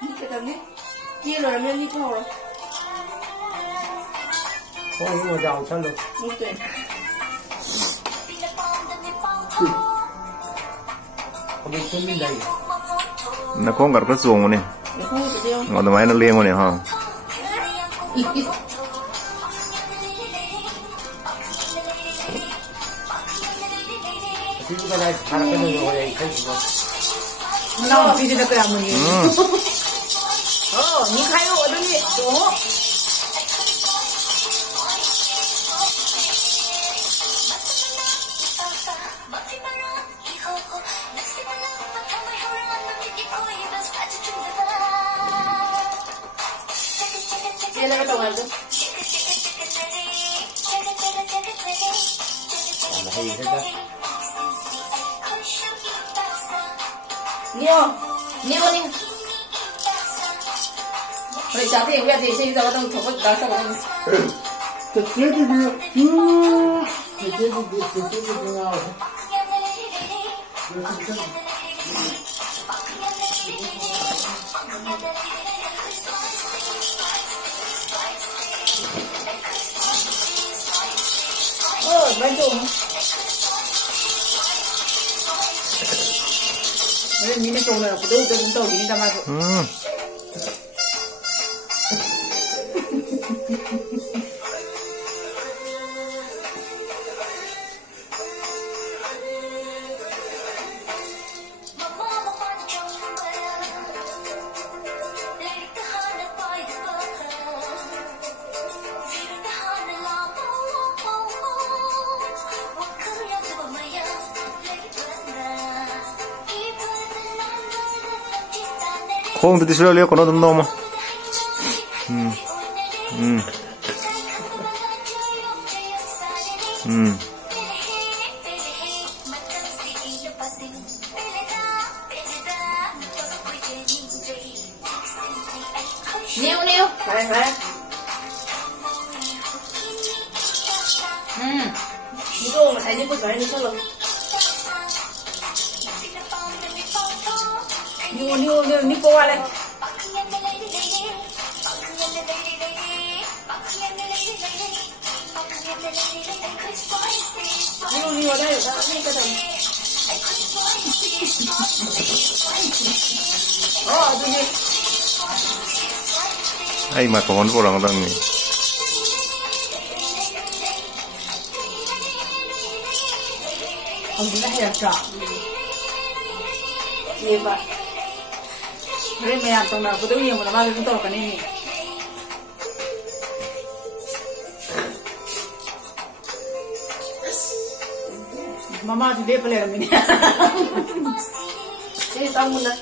cái tầm đi kia rồi làm nhân đi không rồi có những mà giàu sao được một tuyển không biết không biết đây nó không gặp cái xuồng mà nè ngọn tầm máy nó liêng mà nè ha cái này khá là cái người này thấy gì không nó đi được cái nào mình nhìn khai rồi đó nhỉ đó đây là cái đầu này là hay thế đó nhiều nhiều đi rồi cháu thì bây giờ thì giờ đang thuộc đó sao không thực tế thì được thực tế thì nào bên chung nhìn cái chung này của tôi cũng tôi nhìn ra mà không thì sửa liệu còn nó đâm mà Niu phải 이거 잘 입고 많이 살아 니꺼 와래 니꺼 와래 ai mà còn có lòng tăng này không biết hay là như vậy 그래 mẹ tao nào có nhiều mà nó tao cái này mama thì đẹp lên mình thế tao muốn là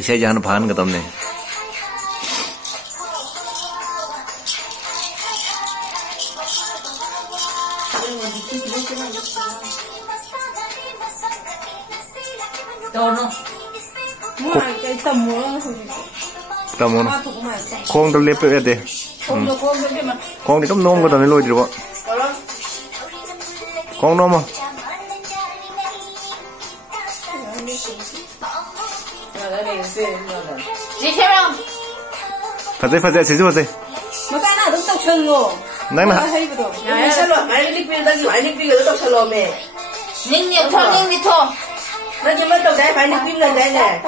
bisa jangan paham ke tamne đó nó mua cái tầm mua tamo không tao lepe ete không thì tao nom cái tao này lôi được không nom mà phải dậy xíu rồi mà cái nào cũng tao chân rồi nãy mà này sao rồi mày đi pin cái tao sao rồi mẹ nhìn nhiều thôi nó chỉ mới tao cái phải đi pin lên đây nè